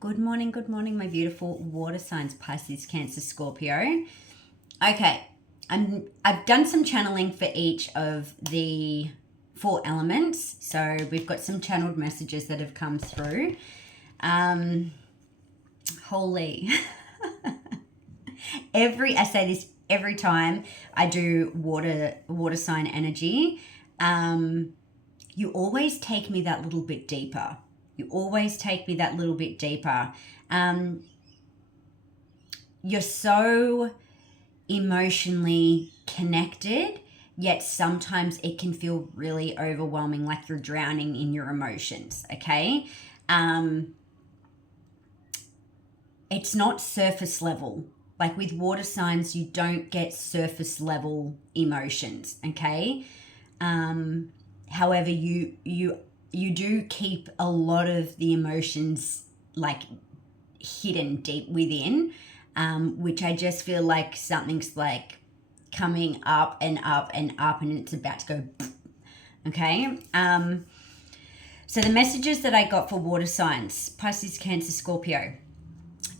Good morning, my beautiful water signs, Pisces, Cancer, Scorpio. Okay, I've done some channeling for each of the four elements. So we've got some channeled messages that have come through. Holy. I say this every time I do water sign energy. You always take me that little bit deeper. You're so emotionally connected, yet sometimes it can feel really overwhelming, like you're drowning in your emotions, okay? It's not surface level. Like with water signs, you don't get surface level emotions, okay? However, you do keep a lot of the emotions like hidden deep within, which I just feel like something's like coming up and up and up, and it's about to go. Okay. So the messages that I got for water signs, Pisces, Cancer, Scorpio.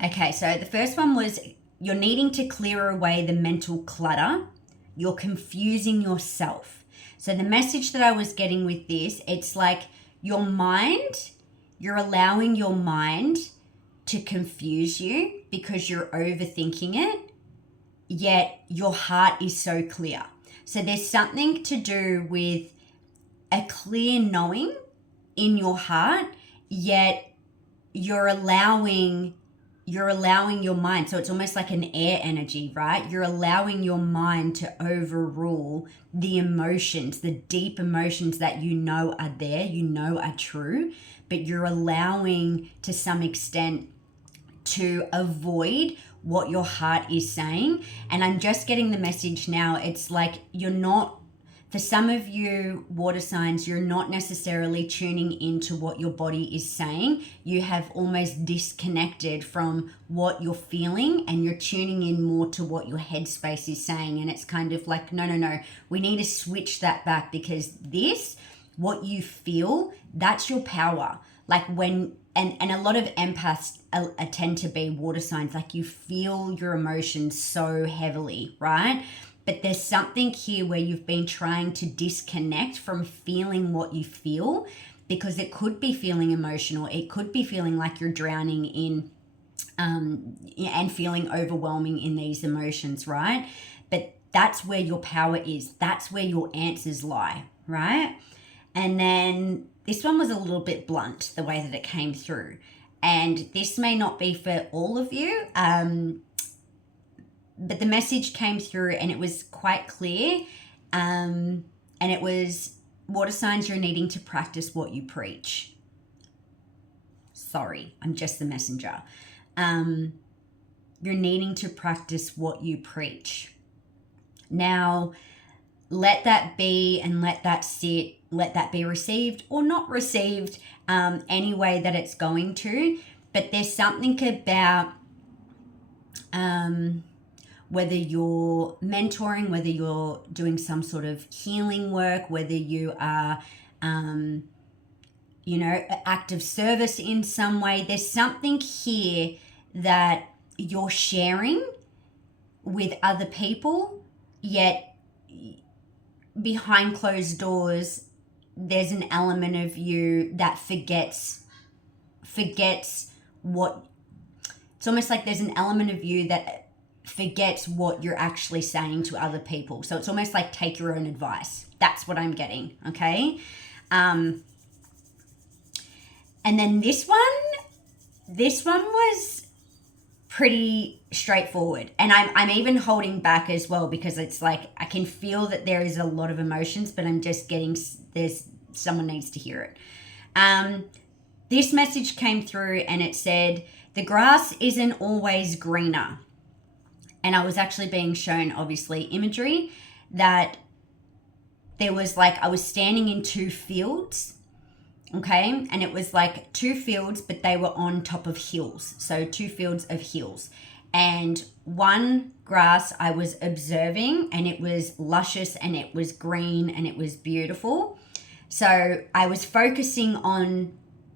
Okay, so the first one was you're needing to clear away the mental clutter. You're confusing yourself. So the message that I was getting with this, it's like your mind, you're allowing your mind to confuse you because you're overthinking it, yet your heart is so clear. So there's something to do with a clear knowing in your heart, yet you're allowing your mind. So it's almost like an air energy, right? You're allowing your mind to overrule the emotions, the deep emotions that you know are there, you know are true, but you're allowing to some extent to avoid what your heart is saying. And I'm just getting the message now. It's like you're not, for some of you water signs, you're not necessarily tuning into what your body is saying. You have almost disconnected from what you're feeling and you're tuning in more to what your headspace is saying. And it's kind of like, no, we need to switch that back, because this, what you feel, that's your power. Like when, and a lot of empaths tend to be water signs, like you feel your emotions so heavily, right? But there's something here where you've been trying to disconnect from feeling what you feel, because it could be feeling emotional. It could be feeling like you're drowning in and feeling overwhelming in these emotions, right? But that's where your power is. That's where your answers lie, right? And then this one was a little bit blunt, the way that it came through. And this may not be for all of you, but the message came through and it was quite clear. And it was, water signs, you're needing to practice what you preach. Sorry, I'm just the messenger. You're needing to practice what you preach. Now, let that be and let that sit, let that be received or not received any way that it's going to. But there's something about whether you're mentoring, whether you're doing some sort of healing work, whether you are, active service in some way, there's something here that you're sharing with other people, yet behind closed doors, there's an element of you that forgets what, it's almost like there's an element of you that forgets what you're actually saying to other people. So it's almost like take your own advice. That's what I'm getting, okay? And then this one was pretty straightforward. And I'm even holding back as well, because it's like I can feel that there is a lot of emotions, but I'm just getting, someone needs to hear it. This message came through and it said, the grass isn't always greener. And I was actually being shown, obviously, imagery that there was like, I was standing in two fields, okay? And it was like two fields, but they were on top of hills. So two fields of hills. And one grass I was observing, and it was luscious and it was green and it was beautiful. So I was focusing on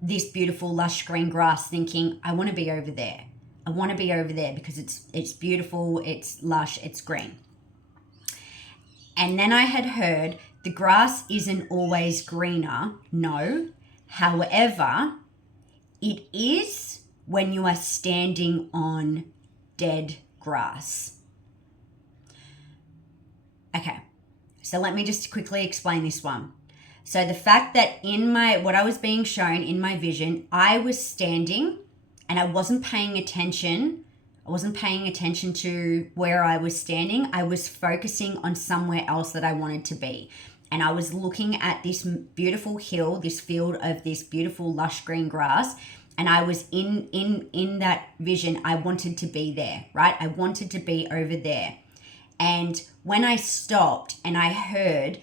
this beautiful lush green grass thinking, I want to be over there. I want to be over there because it's beautiful, it's lush, it's green. And then I had heard the grass isn't always greener. No. However, it is when you are standing on dead grass. Okay, so let me just quickly explain this one. So the fact that what I was being shown in my vision, I was standing and I wasn't paying attention. I wasn't paying attention to where I was standing. I was focusing on somewhere else that I wanted to be. And I was looking at this beautiful hill, this field of this beautiful lush green grass. And I was in that vision. I wanted to be there, right? I wanted to be over there. And when I stopped and I heard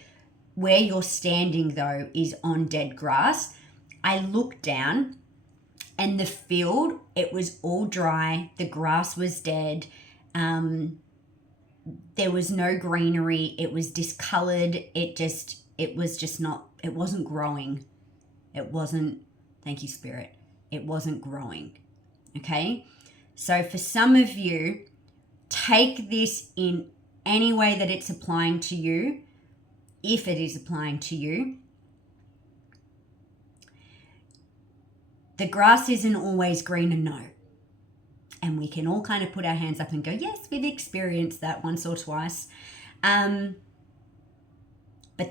where you're standing though is on dead grass, I looked down and the field, it was all dry. The grass was dead. There was no greenery. It was discolored. It wasn't growing. It wasn't, thank you, Spirit. It wasn't growing. Okay. So for some of you, take this in any way that it's applying to you, if it is applying to you. The grass isn't always greener, no. And we can all kind of put our hands up and go, yes, we've experienced that once or twice. But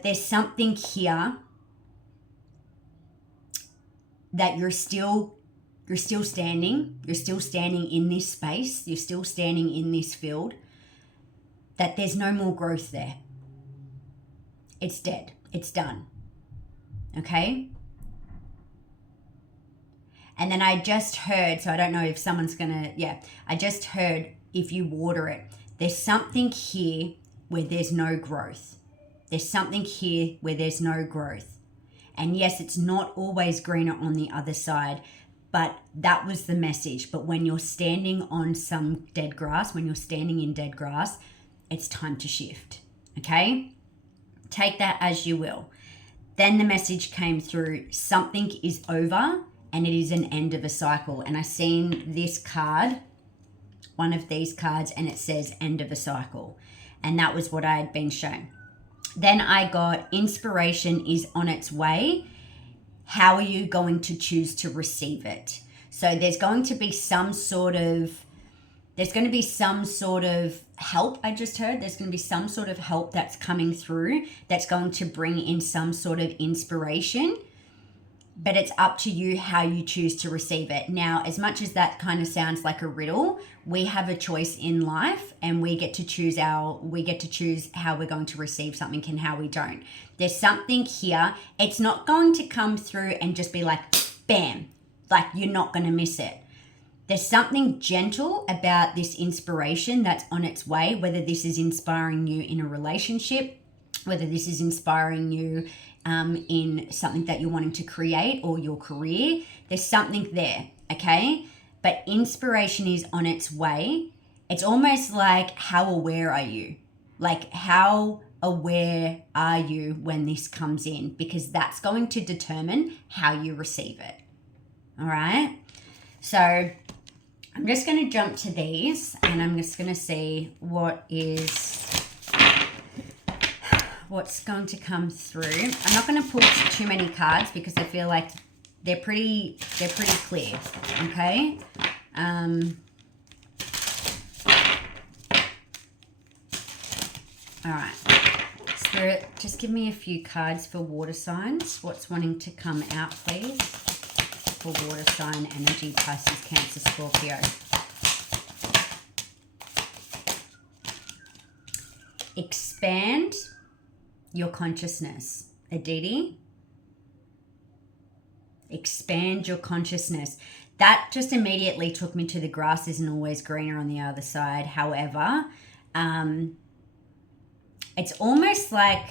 there's something here that you're still standing. You're still standing in this space. You're still standing in this field. That there's no more growth there. It's dead. It's done. Okay? And then I just heard, so I don't know if someone's I just heard if you water it, there's something here where there's no growth. There's something here where there's no growth. And yes, it's not always greener on the other side, but that was the message. But when you're standing on some dead grass, when you're standing in dead grass, it's time to shift. Okay? Take that as you will. Then the message came through, something is over and it is an end of a cycle. And I seen this card, one of these cards, and it says end of a cycle. And that was what I had been shown. Then I got inspiration is on its way. How are you going to choose to receive it? So there's going to be some sort of help. I just heard there's going to be some sort of help that's coming through that's going to bring in some sort of inspiration. But it's up to you how you choose to receive it. Now, as much as that kind of sounds like a riddle, we have a choice in life and we get to choose how we're going to receive something and how we don't. There's something here. It's not going to come through and just be like, bam, like you're not going to miss it. There's something gentle about this inspiration that's on its way, whether this is inspiring you in a relationship, whether this is inspiring you in something that you're wanting to create or your career. There's something there, okay? But inspiration is on its way. It's almost like, how aware are you? Like, how aware are you when this comes in? Because that's going to determine how you receive it. All right? So I'm just going to jump to these and I'm just going to see what's going to come through. I'm not going to pull too many cards because I feel like they're pretty clear, okay? All right. Spirit, just give me a few cards for water signs. What's wanting to come out, please? For water sign energy, Pisces, Cancer, Scorpio. Expand your consciousness. Aditi, expand your consciousness. That just immediately took me to the grass isn't always greener on the other side. However, it's almost like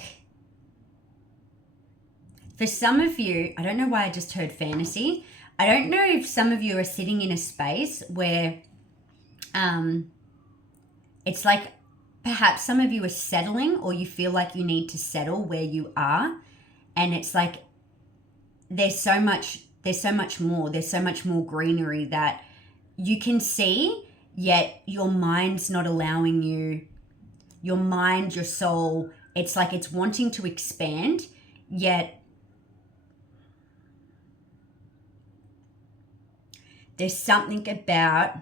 for some of you, I don't know why I just heard fantasy. I don't know if some of you are sitting in a space where it's like perhaps some of you are settling or you feel like you need to settle where you are. And it's like there's so much There's so much more. There's so much more greenery that you can see, yet your mind's not allowing you. Your mind, your soul, it's like it's wanting to expand, yet there's something about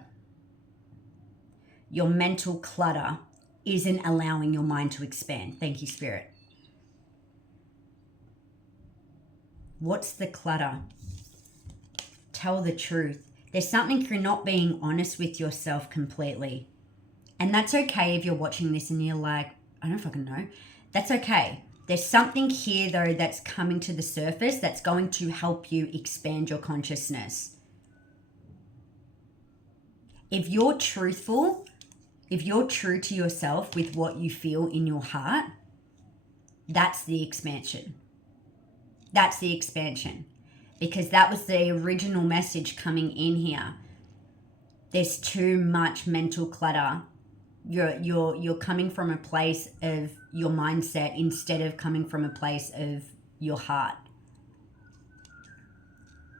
your mental clutter isn't allowing your mind to expand. Thank you, Spirit. What's the clutter? Tell the truth. There's something you're not being honest with yourself completely. And that's okay if you're watching this and you're like, I don't fucking know. That's okay. There's something here though that's coming to the surface that's going to help you expand your consciousness. If you're truthful, if you're true to yourself with what you feel in your heart, that's the expansion. That's the expansion. Because that was the original message coming in here. There's too much mental clutter. You're coming from a place of your mindset instead of coming from a place of your heart.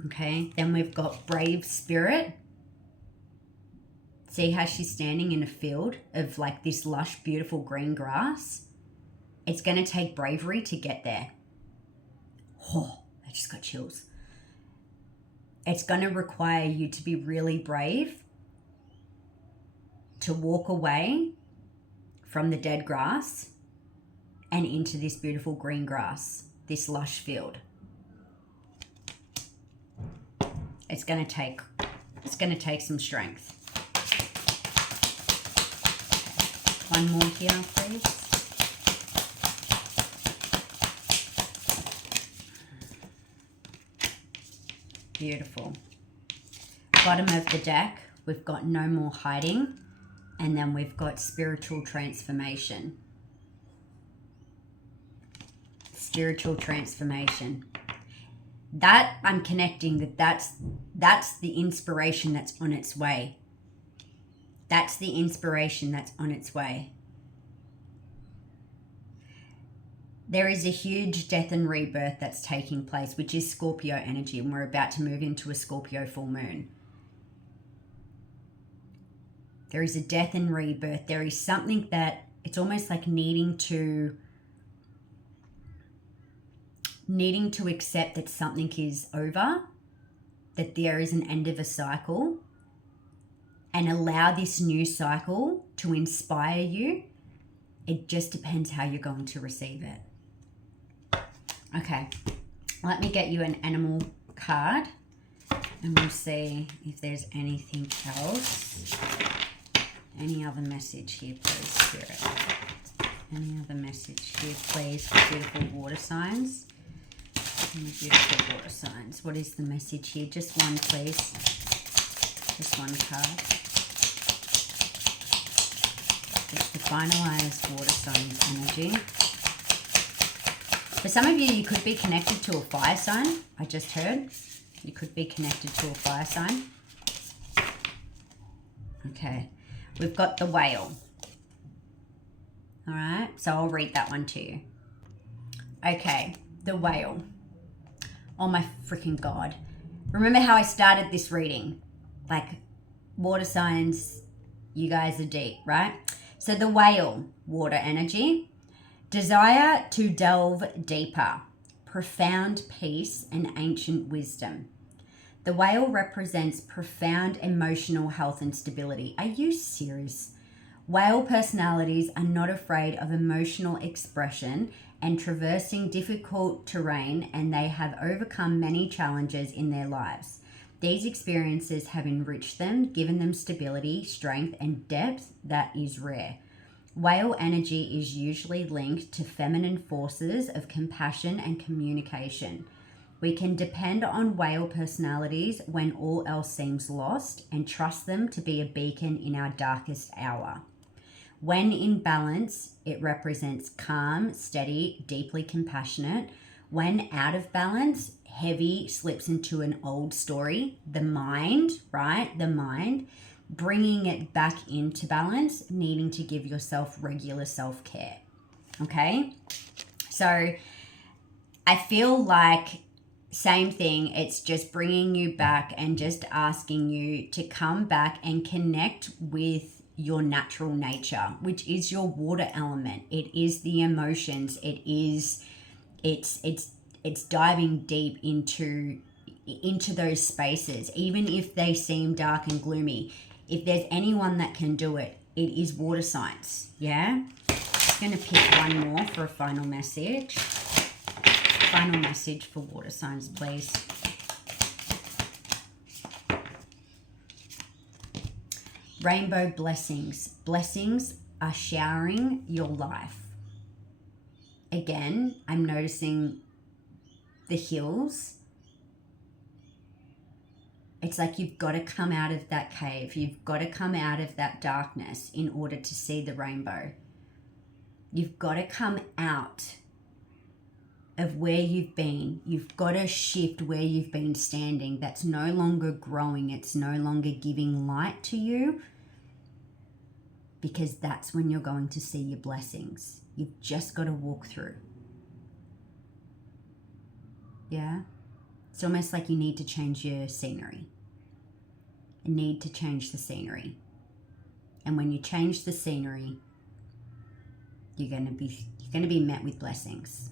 Okay, then we've got brave spirit. See how she's standing in a field of like this lush, beautiful green grass? It's going to take bravery to get there. Oh, I just got chills. It's going to require you to be really brave to walk away from the dead grass and into this beautiful green grass, this lush field. It's going to take some strength. One more here, please. Beautiful. Bottom of the deck, we've got no more hiding. And then we've got spiritual transformation. Spiritual transformation. That I'm connecting that's the inspiration that's on its way. That's the inspiration that's on its way. There is a huge death and rebirth that's taking place, which is Scorpio energy, and we're about to move into a Scorpio full moon. There is a death and rebirth. There is something that it's almost like needing to accept that something is over, that there is an end of a cycle, and allow this new cycle to inspire you. It just depends how you're going to receive it. Okay, let me get you an animal card and we'll see if there's anything else. Any other message here, please, Spirit? Any other message here, please, for beautiful water signs? And the beautiful water signs. What is the message here? Just one, please. Just one card. Just the finalized water signs energy. For some of you, you could be connected to a fire sign. I just heard. You could be connected to a fire sign. Okay. We've got the whale. All right, so I'll read that one to you. Okay, the whale. Oh my freaking God. Remember how I started this reading? Like, water signs, you guys are deep, right? So the whale, water energy, desire to delve deeper, profound peace and ancient wisdom. The whale represents profound emotional health and stability. Are you serious? Whale personalities are not afraid of emotional expression and traversing difficult terrain, and they have overcome many challenges in their lives. These experiences have enriched them, given them stability, strength, and depth that is rare. Whale energy is usually linked to feminine forces of compassion and communication. We can depend on whale personalities when all else seems lost and trust them to be a beacon in our darkest hour. When in balance, it represents calm, steady, deeply compassionate. When out of balance, heavy, slips into an old story. The mind, right? The mind, bringing it back into balance, needing to give yourself regular self-care. Okay? So I feel like same thing. It's just bringing you back and just asking you to come back and connect with your natural nature, which is your water element. It is the emotions. It's diving deep into those spaces, even if they seem dark and gloomy. If there's anyone that can do it, it is water signs. Yeah. I'm going to pick one more for a final message. Final message for water signs, please. Rainbow blessings. Blessings are showering your life. Again, I'm noticing the hills. It's like you've got to come out of that cave. You've got to come out of that darkness in order to see the rainbow. You've got to come out of where you've been. You've got to shift where you've been standing. That's no longer growing. It's no longer giving light to you, because that's when you're going to see your blessings. You've just got to walk through. Yeah? It's almost like you need to change your scenery. You need to change the scenery. And when you change the scenery, you're going to be met with blessings.